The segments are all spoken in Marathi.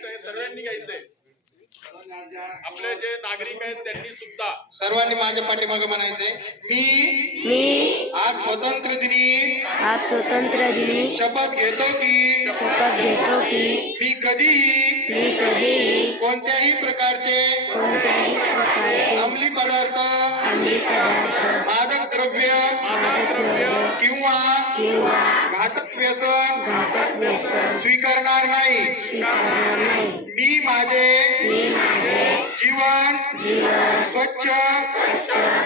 घ्यायचं आहे सर्वांनी घ्यायचंय. आपले जे नागरिक आहेत त्यांनी सुद्धा सर्वांनी माझ्या पाठीमागे म्हणायचंय मी मी आज स्वातंत्र्य दिनी आज स्वातंत्र्य दिनी शपथ घेतो की शपथ घेतो की मी कधीही मी कधीही कोणत्याही प्रकारचे कोणत्याही प्रकारचे अंमली पदार्थ अंमली पदार्थ मादक द्रव्य मादक द्रव्य किंवा किंवा घातक व्यसन घातक व्यसन स्वीकारणार नाही. मी माझे जीवन स्वच्छ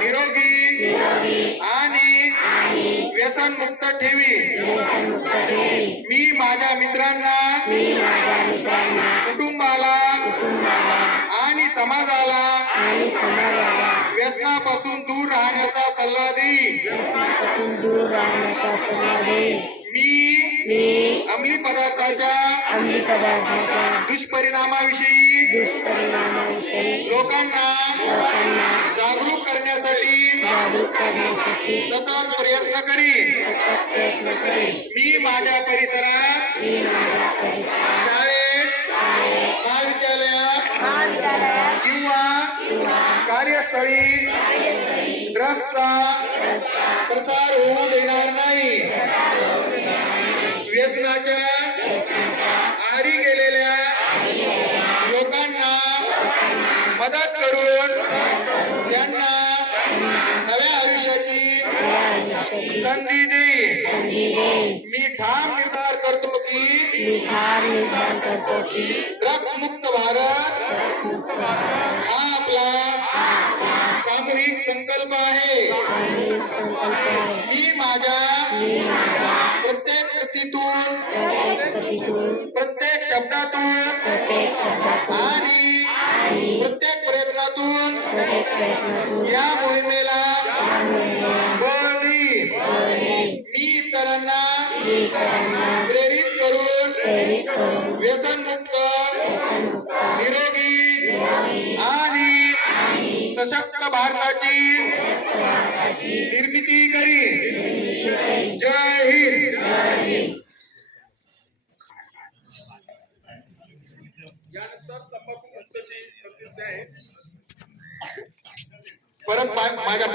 निरोगी आणि व्यसनमुक्त ठेवी मी माझ्या मित्रांना कुटुंबाला आणि समाजाला व्यसनापासून दूर राहण्याचा सल्ला देईन. व्यसनापासून दूर राहण्याचा सल्ला देईन. मी मी अंमली पदार्थाच्या अंमली पदार्थाच्या दुष्परिणामाविषयी दुष्परिणामाविषयी लोकांना लोकांना जागरूक करण्यासाठी जागरूक करण्यासाठी सतत प्रयत्न करीन. सतत प्रयत्न करेन. मी माझ्या परिसरात मी माझ्या परिसरात शाळेत महाविद्यालयात महाविद्यालयात किंवा कार्यस्थळी ड्रग्सचा रस्ता प्रसार होऊ देणार नाही व्यसनाच्या आहारी गेलेल्या लोकांना मदत करून त्यांना नव्या आयुष्याची संधी देईल मी ठाम निर्धार करतो की मी ड्रग्स मुक्त भारत हा आपला सामूहिक संकल्प आहे. मी माझ्या मी माझ्या प्रत्येक कृतीतून प्रत्येक प्रत्येक शब्दातून प्रत्येक शब्दातून आणि प्रत्येक प्रयत्नातून प्रत्येक प्रयत्नातून या मोहिमेला बळ देईन. मी इतरांना प्रेरित करून व्यसनमुक्त निरोगी आणि सशक्त भारताची यानंतर तंबाखू मुक्तची प्रतिज्ञा आहे. परत माझ्या